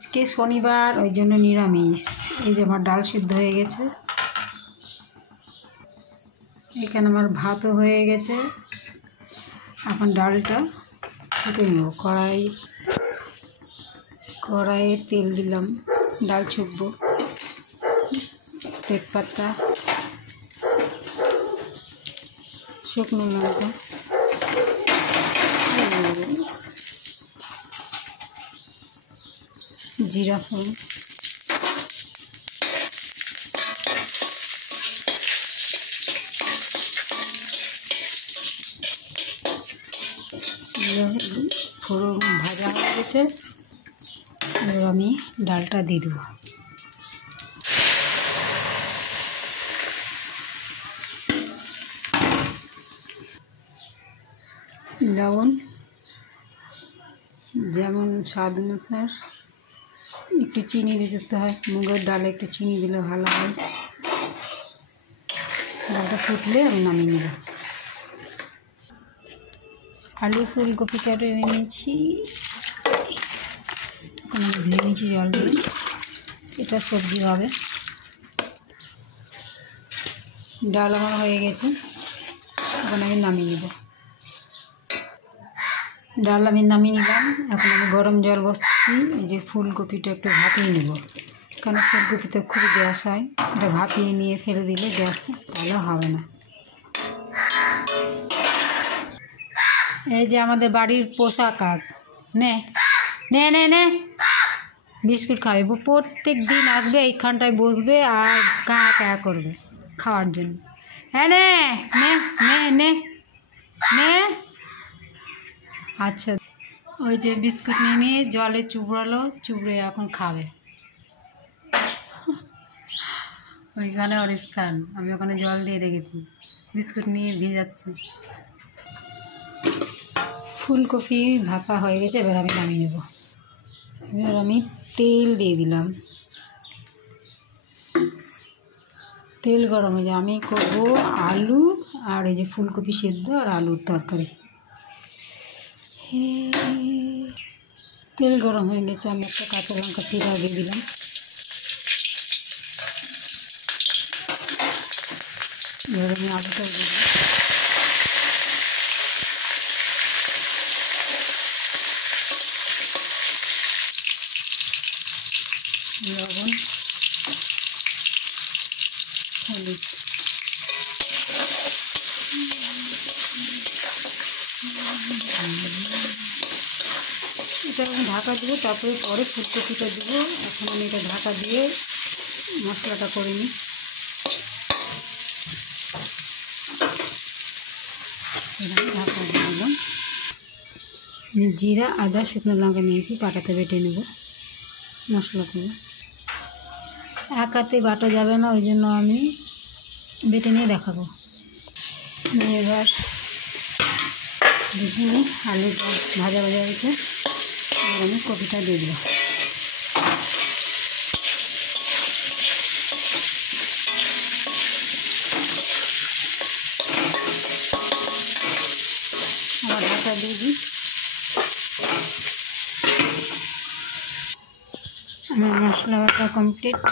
আজকে শনিবার, ওই জন্য নিরামিষ। এই যে আমার ডাল সিদ্ধ হয়ে গেছে, এখানে আমার ভাতও হয়ে গেছে। এখন ডালটা ফুটে নেব। কড়াইয়ে তেল দিলাম, ডাল ছুকবো, তেজপাতা, শুকনো লঙ্কা, জিরা ফোড়ন, ফোড়ন ভাজা হয়ে গেছে। এবার আমি ডালটা দিয়ে দেবো। লবণ যেমন স্বাদ অনুসার, একটু চিনি দিতে হয়। মুগের ডালে একটু চিনি দিলে ভালো হয়। ডালটা ফুটলে আমি নামিয়ে নেব। আলু ফুলকপি কেটে নিয়েছি, এখন আমি ধুয়ে নিয়েছি জল দিয়ে। এটা সবজি হবে। ডাল আমার হয়ে গেছে, এখন আমি নামিয়ে নেব। ডাল আমি নামিয়ে নিলাম। এখন আমি গরম জল বসাচ্ছি। এই যে ফুলকপিটা একটু ভাপিয়ে নেব, কারণ ফুলকপিতে খুব গ্যাস হয়। এটা ভাপিয়ে নিয়ে ফেলে দিলে গ্যাস তাহলে হবে না। এই যে আমাদের বাড়ির পোষা কাক, নে নে নে নে বিস্কুট খাবে। প্রত্যেক দিন আসবে, এইখানটায় বসবে আর কা কা করবে খাওয়ার জন্য। হ্যাঁ নে নে নে নে নে। আচ্ছা, ওই যে বিস্কুট নিয়ে জলে চুবড়ালো, চুবড়ে এখন খাবে। ওইখানে ওর স্থান, আমি ওখানে জল দিয়ে রেখেছি, বিস্কুট নিয়ে ভিজাচ্ছি। ফুলকপি ভাপা হয়ে গেছে, এবার আমি নামিয়ে নেব। এবার আমি তেল দিয়ে দিলাম। তেল গরম হয়ে যায়, আমি করবো আলু আর এই যে ফুলকপি সেদ্ধ আর আলুর তরকারি। তেল গরম হয়ে গেছে, আমি একটা কাঁচা লঙ্কা চিরা দিয়ে দিলাম। এবার আমি আলুটা দিয়ে দিলাম। লবণ, হলুদ, এটা আমি ঢাকা দেবো, তারপরে পরে ফুলকপিটা দেবো। এখন আমি এটা ঢাকা দিয়ে মশলাটা করে নিই। ঢাকা দিয়ে দিলাম। জিরা, আদা, শুকনো লঙ্কা নিয়েছি, পাটাতে বেটে নেব মশলা করে। এক হাতে বাটা যাবে না, ওই জন্য আমি বেটে নিয়ে দেখাবো। এবার দেখিনি আলুটা ভাজা ভাজা হয়েছে, এবার আমি কপিটা দিয়ে দেবো। আবার ঢাকা দিয়ে দিই। আমার মশলা বাটা কমপ্লিট।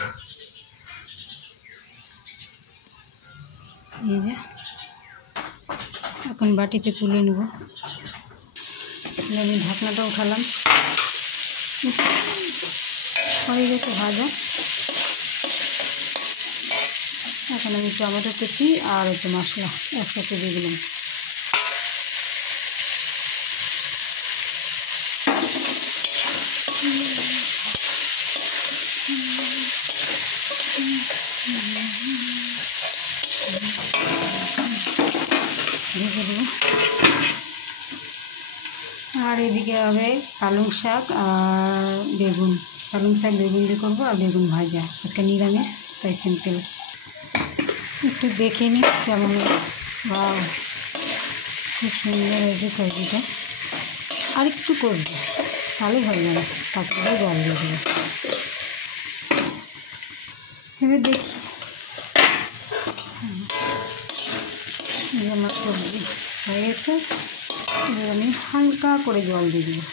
এই যে এখন বাটিতে তুলে নেব। আমি ঢাকনাটা উঠালাম, হয়ে গেছে ভাজা। এখন আমি টমেটো কুচি আর হচ্ছে মশলা একসাথে দিয়ে দিলাম। ঢেকে দেবো। আর এদিকে হবে পালং শাক আর বেগুন। পালং শাক বেগুন দিয়ে করবো, আর বেগুন ভাজা। আজকে নিরামিষ, তাই সিম্পল। একটু দেখে নিই কেমন হয়েছে। বা খুব সুন্দর হয়েছে সবজিটা। আর একটু করবো, তাহলেই হয়ে যাবে। তারপরে জল দিয়ে দেবো। এবার দেখি, আমার সবজি হয়ে গেছে। এবার আমি হালকা করে জল দিয়ে দেবো।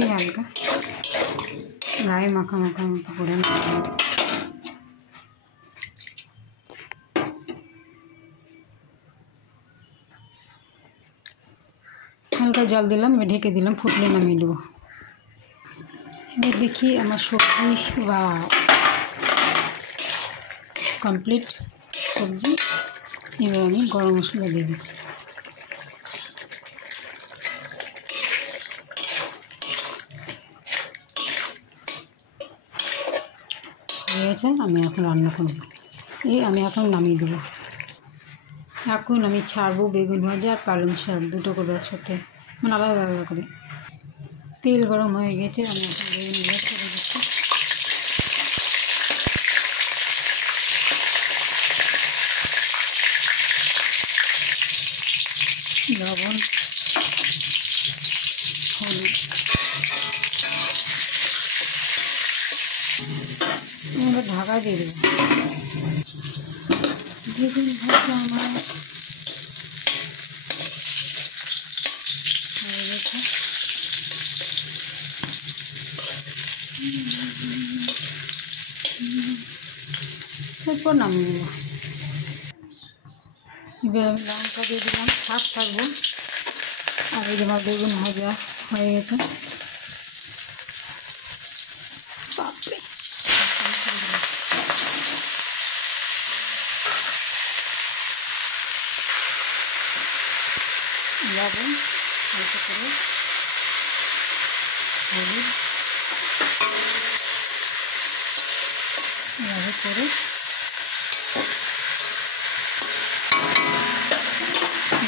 খুবই হালকা, গায়ে মাখা মাখা মতো করে হালকা জল দিলাম, ঢেকে দিলাম, ফুটলে নামিয়ে নেব। এবার দেখি আমার সবজি বা কমপ্লিট সবজি। এবার আমি গরম মশলা দিয়ে দিচ্ছি। হয়ে গেছে, আমি এখন রান্না করব। আমি এখন নামিয়ে দেবো। এখন আমি ছাড়বো বেগুন ভাজা আর পালং শাক, দুটো করবো একসাথে, মানে আলাদা আলাদা করে। তেল গরম হয়ে গেছে, আমি এখন বেগুন ভাজা ছেড়ে দিচ্ছি। লবণ, হলুদ, এবার ঢাকা দিয়ে দেবো। বেগুন ভাজা আমার হয়ে গেছে। এরপর নামিয়ে নেব। এবার আমি লঙ্কা দিয়ে দিলাম, শাক থাকবো। আর এই যে আমার বেগুন ভাজা হয়ে গেছে। লবণ হালকা করে, হলুদ এভাবে করে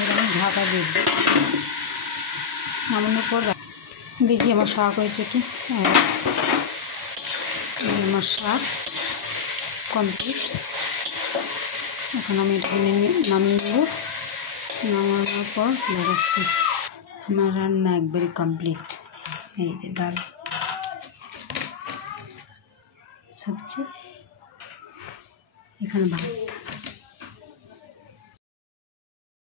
এরকম ঢাকা দিয়ে দিই। নামানোর পর দেখি আমার শাক হয়েছে কি। আমার শাক কমপ্লিট। এখন আমি এটা নামিয়ে নেব। নামানোর পর দেখাচ্ছি। আমার রান্না একবারে কমপ্লিট। এই যে ডাল, সবজি, এখানে ভাত।